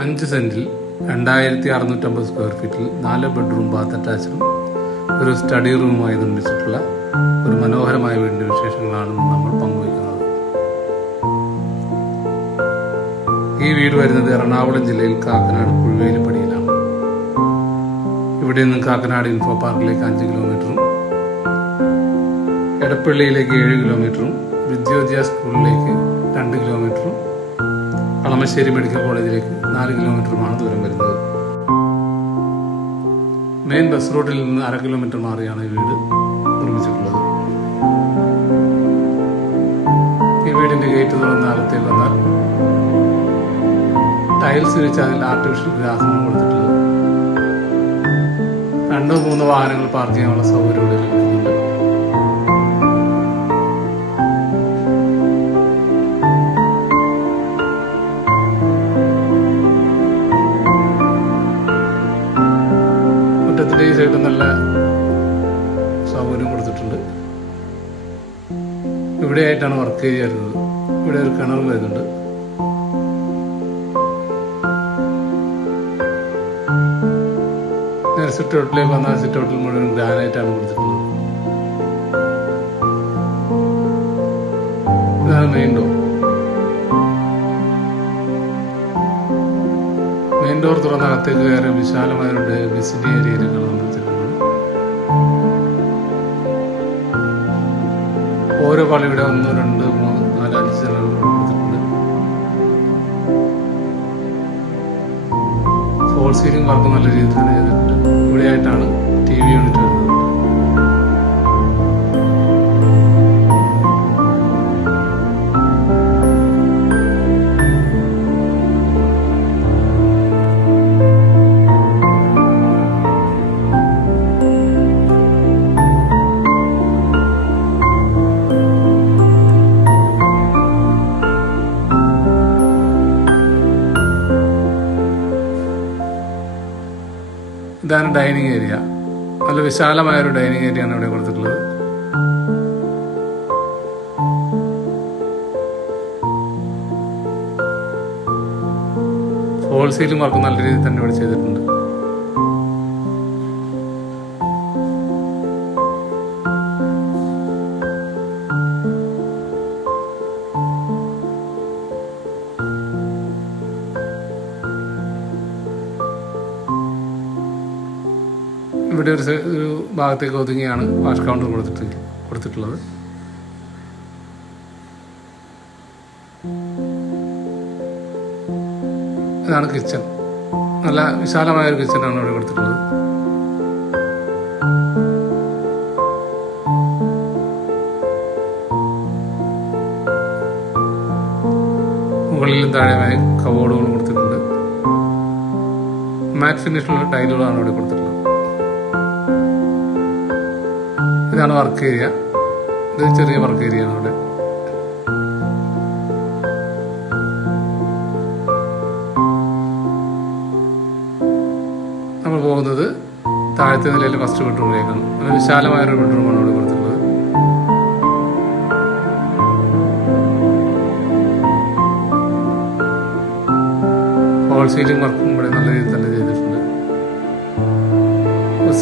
5 സെന്റിൽ 2650 സ്ക്വയർ ഫീറ്റിൽ 4 bedroom bath അറ്റാച്ച്ഡും ഒരു സ്റ്റഡി റൂമുമായി നിർമ്മിച്ചിട്ടുള്ള ഒരു മനോഹരമായ വീടിന്റെ വിശേഷങ്ങളാണ് നമ്മൾ പങ്കുവയ്ക്കുന്നത്. ഈ വീട് വരുന്നത് എറണാകുളം ജില്ലയിൽ കാക്കനാട് പുഴുവേലിപ്പടിയിലാണ്. ഇവിടെ നിന്നും കാക്കനാട് ഇൻഫോ പാർക്കിലേക്ക് 5 കിലോമീറ്ററും എടപ്പള്ളിയിലേക്ക് 7 കിലോമീറ്ററും വിദ്യോദയ സ്കൂളിലേക്ക് 2 കിലോമീറ്ററും കളമശ്ശേരി മെഡിക്കൽ കോളേജിലേക്ക് 4 കിലോമീറ്ററുമാണ് ദൂരം വരുന്നത്. മെയിൻ ബസ് റൂട്ടിൽ നിന്ന് 1/2 കിലോമീറ്റർ മാറിയാണ് ഈ വീട് നിർമ്മിച്ചിട്ടുള്ളത്. ഈ വീടിന്റെ ഗേറ്റ് തുറന്ന് അകത്തേക്ക് വന്നാൽ ടൈൽസ് വെച്ച് അതിൽ ആർട്ടിഫിഷ്യൽ ഗ്രാസാണ് കൊടുത്തിട്ടുള്ളത്. 2-3 വാഹനങ്ങൾ പാർക്ക് ചെയ്യാനുള്ള സൗകര്യം ഇവിടെ ലഭിക്കുന്നുണ്ട്. മുറ്റത്തിന്റെ ഈ സൈഡ് നല്ല സൗകര്യം കൊടുത്തിട്ടുണ്ട്. ഇവിടെയായിട്ടാണ് വർക്ക് ഏരിയ വരുന്നത്. ഇവിടെ ഒരു കിണർ വരുന്നുണ്ട്. സിറ്റ് ഔട്ടിലേക്ക് വന്നാൽ സിറ്റ് ഔട്ടിൽ മുഴുവൻ ഗ്രാനൈറ്റാണ് കൊടുത്തിട്ടുള്ളത്. ഇതാണ് മെയിൻ ഡോർ. മെയിൻ ഡോർ തുറന്ന അകത്തേക്ക് കയറി വിശാലമായൊരു വിസിറ്റിംഗ് ഏരിയയിലേക്കാണ് നമ്മൾ ചെല്ലുന്നത്. ഓരോ പാളി ഇവിടെ 1, 2, 3, 4, 5 ജനലുകൾ കൊടുത്തിട്ടുണ്ട്. ഫോൾ സീലിംഗ് വർക്ക് നല്ല രീതിയിൽ തന്നെ ചെയ്തിട്ടുണ്ട്. ഇവിടെയായിട്ടാണ് TV യൂണിറ്റ് വരുന്നത്. ഇതാണ് ഡൈനിങ് ഏരിയ. നല്ല വിശാലമായൊരു ഡൈനിങ് ഏരിയ ആണ് ഇവിടെ കൊടുത്തിട്ടുള്ളത്. ഫോൾ സീലിംഗ് വർക്ക് നല്ല രീതിയിൽ തന്നെ ഇവിടെ ചെയ്തിട്ടുണ്ട്. ഇവിടെ ഒരു ഭാഗത്തേക്ക് ഒതുങ്ങിയാണ് വാഷ് കൗണ്ടർ കൊടുത്തിട്ടുള്ളത്. ഇതാണ് കിച്ചൺ. നല്ല വിശാലമായ ഒരു കിച്ചണാണ് ഇവിടെ കൊടുത്തിട്ടുള്ളത്. മുകളിലും താഴെയായി കബോർഡുകൾ കൊടുത്തിട്ടുണ്ട്. മാറ്റ് ഫിനിഷിലുള്ള ടൈലുകളാണ് ഇവിടെ കൊടുത്തിട്ടുള്ളത്. ഇതാണ് വർക്ക് ഏരിയ. ഇത് ചെറിയ വർക്ക് ഏരിയ ആണ് ഇവിടെ. നമ്മൾ പോകുന്നത് താഴത്തെ നിലയിലെ ഫസ്റ്റ് ബെഡ്റൂമിലേക്കാണ്. നല്ല വിശാലമായൊരു ബെഡ്റൂമാണ് ഇവിടെ കൊടുത്തിട്ടുള്ളത്. ഫോൾ സീലിംഗ് വർക്കും ഇവിടെ നല്ല രീതിയിൽ തന്നെ ചെയ്തിട്ടുണ്ട്.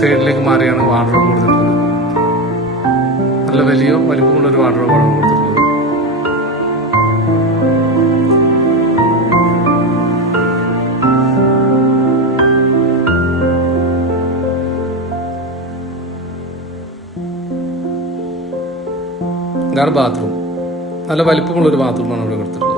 സൈഡിലേക്ക് മാറിയാണ് വാർഡ്രോബ് കൊടുത്തിട്ടുള്ളത്. നല്ല വലിയ വലിപ്പമുള്ളൊരു വാർഡ്രോബാണ് കൊടുത്തിട്ടുള്ളത്. ഇതാണ് ബാത്റൂം. നല്ല വലിപ്പമുള്ളൊരു ബാത്റൂമാണ് ഇവിടെ കൊടുത്തിട്ടുള്ളത്.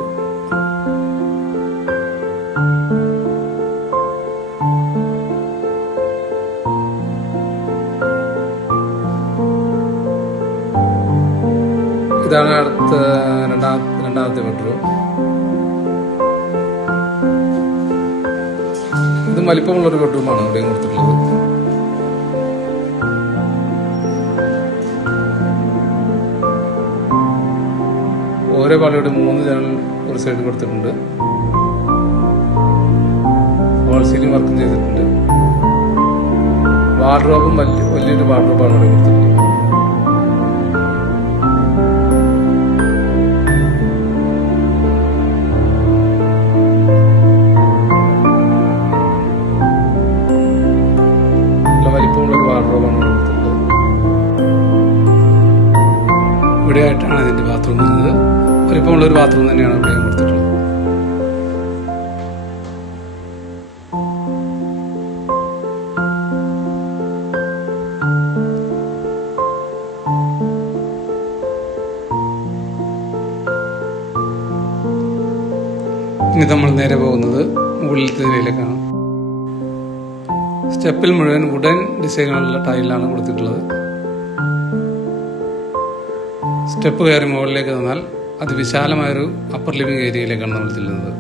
ഇതാണ് അടുത്ത രണ്ടാമത്തെ ബെഡ്റൂം. ഇത് വലിപ്പമുള്ളൊരു ബെഡ്റൂമാണ് ഇവിടെയും കൊടുത്തിട്ടുള്ളത്. ഓരോ പാളിയുടെ 3 ജനൽ ഒരു സൈഡ് കൊടുത്തിട്ടുണ്ട്. വാൾ സീലിംഗ് വർക്കും ചെയ്തിട്ടുണ്ട്. വാർഡ്രോബും വലിയൊരു വാർഡ്രോബാണ് ഇവിടെ കൊടുത്തിട്ടുള്ളത്. വലിപ്പമുള്ളൊരു ബാത്റൂം തന്നെയാണ് ഇവിടെ കൊടുത്തിട്ടുള്ളത്. ഇനി നമ്മൾ നേരെ പോകുന്നത് മുകളിലത്തെ നിലയിലേക്കാണ്. സ്റ്റെപ്പിൽ മുഴുവൻ വുഡൻ ഡിസൈനുകളുള്ള ടൈലാണ് കൊടുത്തിട്ടുള്ളത്. സ്റ്റെപ്പ് കയറി മുകളിലേക്ക് നിന്നാൽ അതിവിശാലമായൊരു അപ്പർ ലിവിംഗ് ഏരിയയിലേക്കാണ് നമ്മൾ ചെല്ലുന്നത്.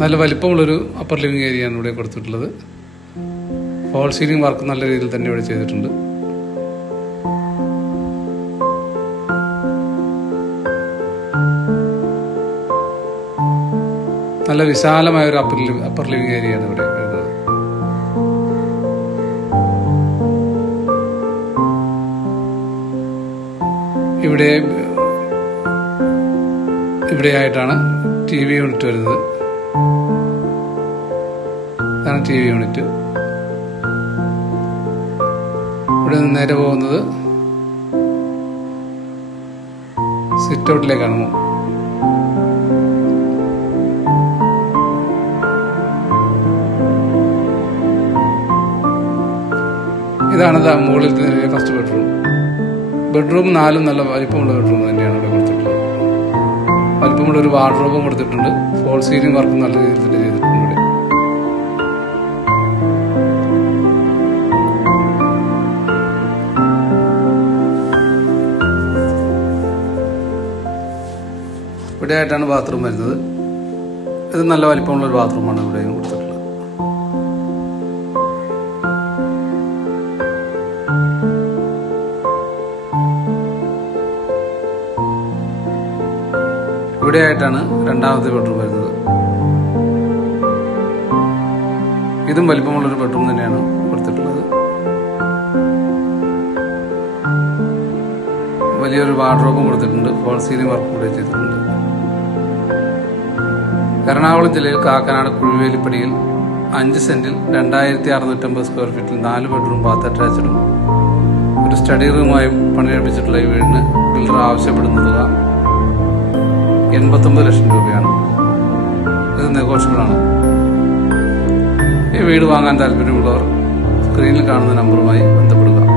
നല്ല വലിപ്പമുള്ളൊരു അപ്പർ ലിവിംഗ് ഏരിയയാണ് ഇവിടെ കൊടുത്തിട്ടുള്ളത്. ഫോൾ സീലിംഗ് വർക്ക് നല്ല രീതിയിൽ തന്നെ ഇവിടെ ചെയ്തിട്ടുണ്ട്. നല്ല വിശാലമായൊരു അപ്പർ ലിവിംഗ് ഏരിയയാണ് ഇവിടെ വരുന്നത്. ഇവിടെയായിട്ടാണ് TV യൂണിറ്റ് വരുന്നത്. ഇതാണ് TV യൂണിറ്റ്. ഇവിടെ നിന്ന് നേരെ പോകുന്നത് സിറ്റ് ഔട്ടിലേക്കാണ്. ഇതാണ് മുകളിലത്തെ നിലയിലെ ഫസ്റ്റ് ബെഡ്റൂം 4 നല്ല വലിപ്പമുള്ള ബെഡ്റൂം തന്നെയാണ് ഇവിടെ കൊടുത്തിട്ടുള്ളത്. വലിപ്പമുള്ള ഒരു വാർഡ്രോബും കൊടുത്തിട്ടുണ്ട്. ഫോൾ സീലിംഗ് വർക്കും നല്ല രീതിയിൽ തന്നെ ചെയ്തിട്ടുണ്ട്. ഇവിടെ ആയിട്ടാണ് ബാത്റൂം വരുന്നത്. ഇത് നല്ല വലിപ്പമുള്ള ഒരു ബാത്റൂമാണ് ഇവിടെയും കൊടുത്തിട്ടുള്ളത്. ഇവിടെയായിട്ടാണ് രണ്ടാമത്തെ ബെഡ്റൂം വരുന്നത്. ഇതും വലിപ്പമുള്ളൊരു ബെഡ്റൂം തന്നെയാണ് കൊടുത്തിട്ടുള്ളത്. വലിയൊരു വാർഡ്രോബും കൊടുത്തിട്ടുണ്ട്. ഫോൾ സീലിംഗ് വർക്ക് കൂടെ ചെയ്തിട്ടുണ്ട്. എറണാകുളം ജില്ലയിൽ കാക്കനാട് കുഴിവേലിപ്പടിയിൽ 5 സെന്റിൽ 2650 സ്ക്വയർ ഫീറ്റിൽ 4 ബെഡ്റൂം ബാത്ത് അറ്റാച്ച്ഡും ഒരു സ്റ്റഡി റൂമായി പണിയെടുപ്പിച്ചിട്ടുള്ള ഈ വീടിന് ബിൽഡർ ആവശ്യപ്പെടുന്ന തുക 89 ലക്ഷം രൂപയാണ്. ഇത് നെഗോഷ്യബിൾ ആണ്. ഈ വീട് വാങ്ങാൻ താല്പര്യമുള്ളവർ സ്ക്രീനിൽ കാണുന്ന നമ്പറുമായി ബന്ധപ്പെടുക.